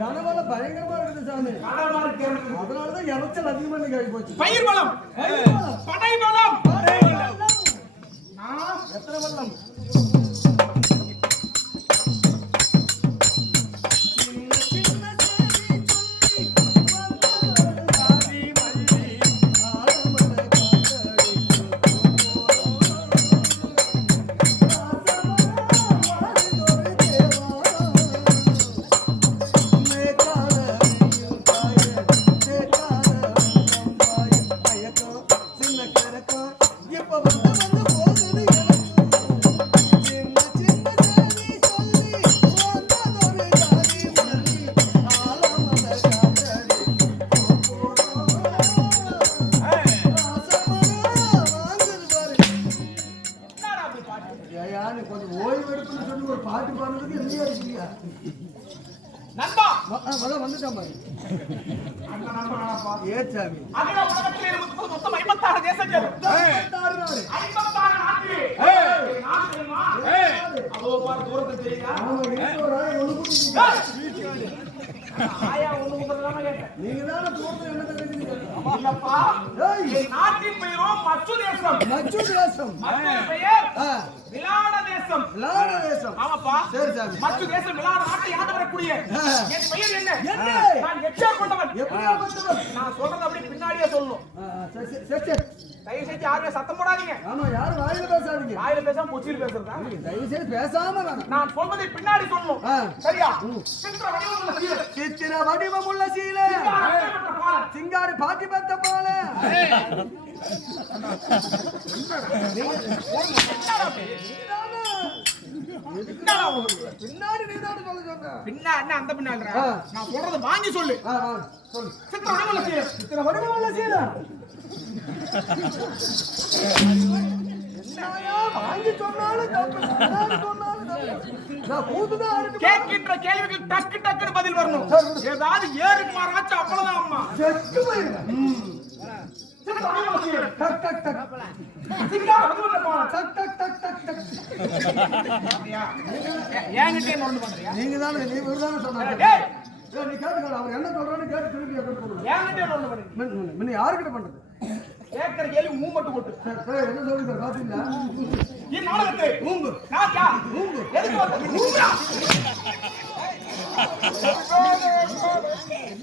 கனவால பயங்கரமா இருக்குது சாமி. அதனாலதான் இறைச்சல் அதிகமா இன்னைக்கு ஆகி போச்சு. பயிர் வளம், படை வளம், எத்தனை வல்லம்? நாட்டின் பெயரோ மச்சு தேசம். மச்சு தேசம் பெயர் விலாட தேசம். விலாட தேசம். ஆமாப்பா. சரி சாமி. மச்சு தேசம் விலாட நாட்டை ஆண்டு வரக்கூடிய என் பெயர் என்ன? நான் எச்சர் கொண்டவன். எப்படியாப்பட்டவன்? நான் சொல்றது அப்படியே பின்னாடியே சொல்லணும். சரி சரி. தயவு செஞ்சு யாருமே சத்தம் போடாதீங்க. ஆமா, யாரும் வாயில பேசாதீங்க. வாயில பேசாம பொச்சில் பேசுறதா? தயவு செய்து பேசாம நான் சொல்வதை பின்னாடி சொல்லணும். சரியா? சித்திர வடிவமுள்ள சீலை. சித்திர வடிவமுள்ள சீலை. சிங்காரி பாட்டி பத்த போல. பின்னாடி நீதான் சொல்ல சொல்ற. பின்னாடி அந்த பின்னாடி நான் சொல்றத வாங்கி சொல்லு. சொல்லு. சித்திர வடிவமுள்ள சீலை. சித்திர வடிவமுள்ள சீலை. வாங்கி சொன்னாலும் கேட்கின்ற கேள்விகள் டக்கு டக்குன்னு பதில் வரணும். ஏதாவது ஏறுக்கு மாறாச்சும் அவ்வளவுதான் அம்மா. டக் டக் டக் நீங்க தானே சொன்னாங்க. நீ கேட்டுக்கோ, அவர் என்ன சொல்றான்னு கேட்டு திருப்பி யாருக்கிட்ட பண்றது? கேட்கிற கேள்வி மூ மட்டும் போட்டு என்ன சொல்லுங்க பாத்தீங்களா? என் நாடகத்தை மூங்கு நான் யார்? மூங்கு எதுக்கு வந்த? மூங்குடா.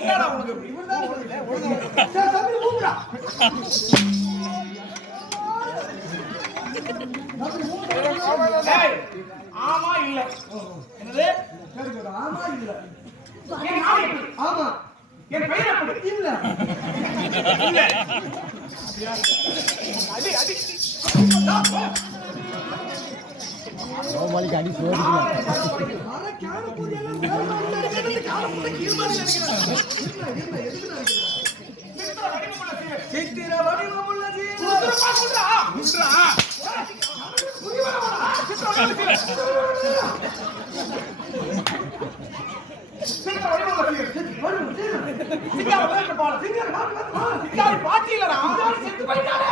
என்னடா உங்களுக்கு இவர்தான் சொல்லுங்க. சரி தம்பி மூங்குடா. ஏய் ஆமா இல்ல. என்னது? கேக்குது ஆமா இல்ல. என் நாடகம் ஆமா. என் பெயர் எப்படி? இல்ல. இல்ல. அடி அடி ஓமாலிக்கு அடி சோதிக்கல. அட கேன பூஜையெல்லாம் பேர்மாரி அடிக்கிறது காலத்துல கீழ்மாரி அடிக்கிறது. இல்ல எதுக்கு அடிக்கிறது? சித்திர வடிவமுள்ள சீலை. சுத்தமா சொல்றா. சொல்றா. சித்திர வடிவமுள்ள பாட்டி இல்லடா. செத்து போயிட்டானே.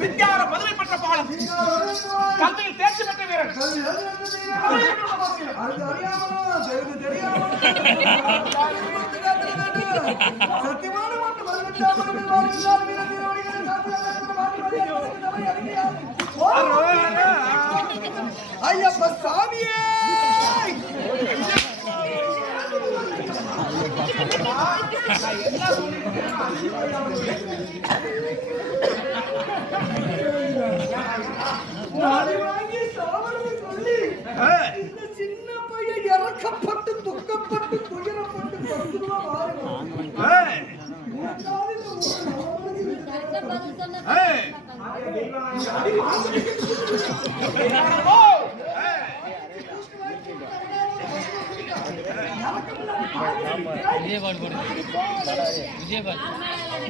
சிங்கார பதவி பெற்ற பாலம். கல்வியில் தேர்ச்சி பெற்ற வீரன். சத்தியமான ஐயப்ப சாமியே. வாங்கி சாவரது சொல்லி இந்த சின்ன பையன் இறக்கப்பட்டு துக்கப்பட்டு துயரப்பட்டு 10 ரூபா வாருங்க.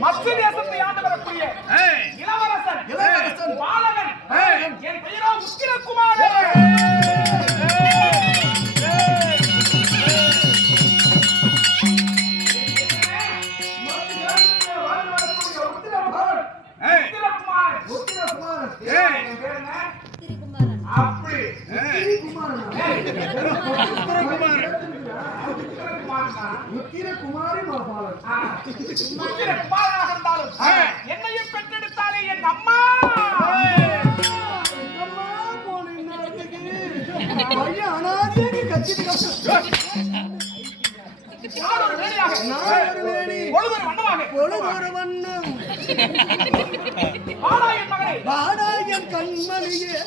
மத்திய தேசத்தை ஆண்டு வரக்கூடிய இளவரசன் பாலகன் என் பெயரோ உக்கிரகுமாரன். உத்திரகுமாரன். உத்திரகுமாரி மாபாலன். குமாரனாக இருந்தாலும் என்னையும் பெற்றெடுத்தாலே என் அம்மா. எங்கம்மா போன இந்நேரத்துக்கு? பையன் அனாதையாக கத்திட்டு நான் ஒரு வேலையாக, நான் ஒரு வேணி, பொழுதொரு வண்ணமாக, பொழுதொரு வண்ணம், வாடா என் மகனே, வாடா என் கண்மணியே.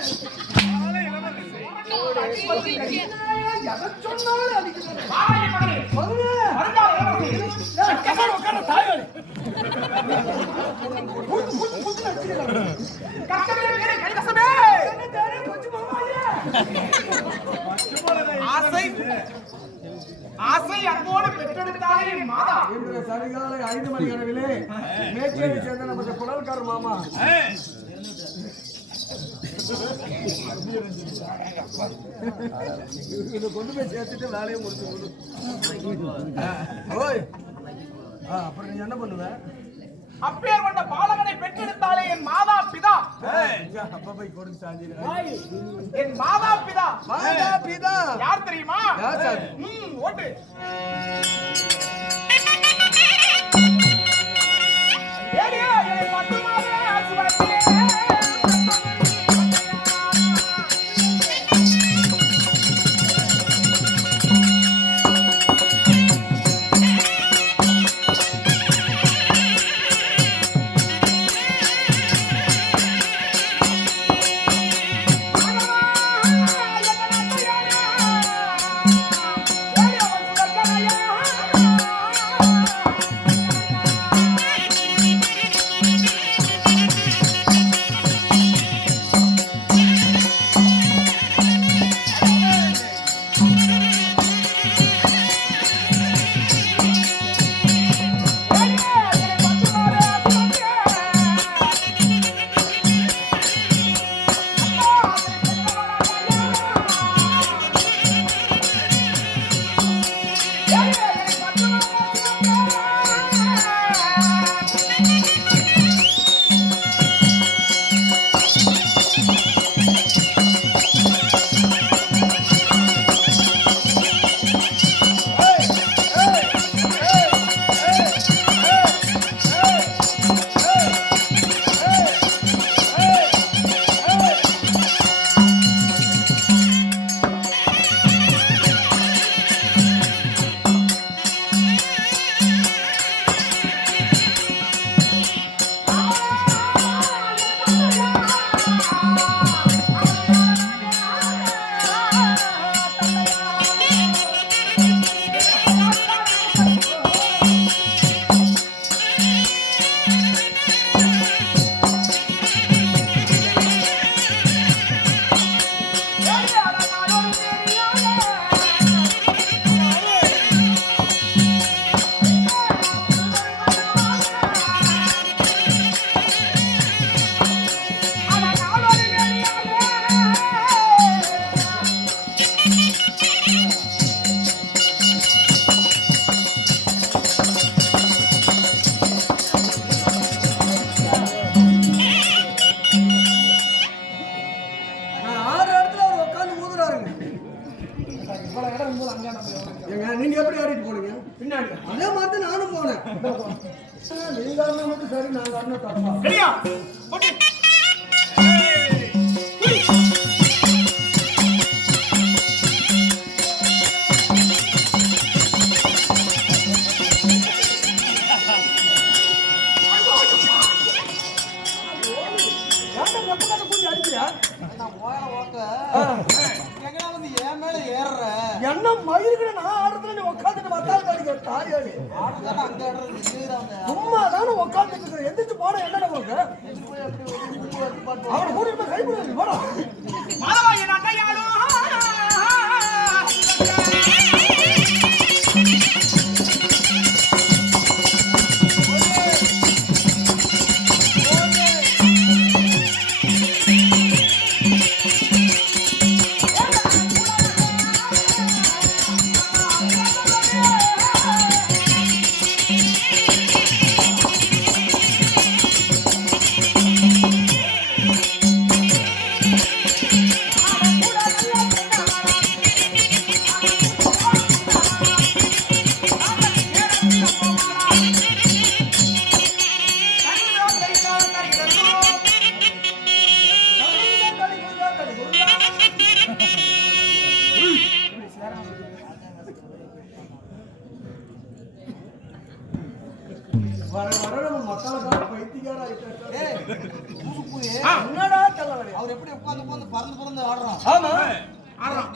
எதை சொன்னாலும் அடிக்கிறார். வாடா என் மகனே, மகனே, வருங்கால இளவரசி. கமான் உட்கார தாயோடு. புத்து அடிக்கிறார். கஷ்டமே வேறே கைவசமே. என்ன தானே கொஞ்சம் மாமாயே. ஆசை ஆசை அன்போடு பெற்றெடுத்தாலே என் மாதா. இன்று சரிகாலை 5 மணி அளவிலே மேச்சேரி சேர்ந்த நமது புலவர்கார் மாமா இதை கொண்டு போய் சேர்த்துட்டு வேலையை முடிச்சு. ஓய், அப்புறம் நீ என்ன பண்ணுவ? அப்பேர் கொண்ட பாலகனை பெற்றெடுத்தாலே என் மாதா பிதா. அப்ப போய் கொடுத்து சாஞ்சி. என் மாதா பிதா. மாதா பிதா யார் தெரியுமா? யார் சார்? ஓட்டு. ஏடியா என் பட்டுமாவே சுவரே. நீங்க எப்படி ஆடிட்டு போனீங்க? பின்னாடி அதே மாதிரி நானும் போனேன். நீங்க ஆடினா மட்டும் சரி, நாங்க ஆடினா தப்பா? சரியா? ஓகே. என்ன மயிர்கிட்ட நான் ஆடுறதுல நீ உட்காந்துட்டு வந்தாலும் அடிக்கிற தாயாளி. சும்மா தானே உட்காந்துட்டு இருக்கிற. எந்திரிச்சு போன என்ன உங்களுக்கு? அவனை கூட்டிட்டு போய் கை போடுங்க. போடா. மாதவா என் அட்டையாளோ. வர வர நம்ம மக்களுக்காக பைத்தியக்கார ஆயிட்டாரு. ஆ. என்னடா தலைவலி? அவர் எப்படி உட்கார்ந்து பறந்து ஆடுறான். ஆமா ஆடுறான்.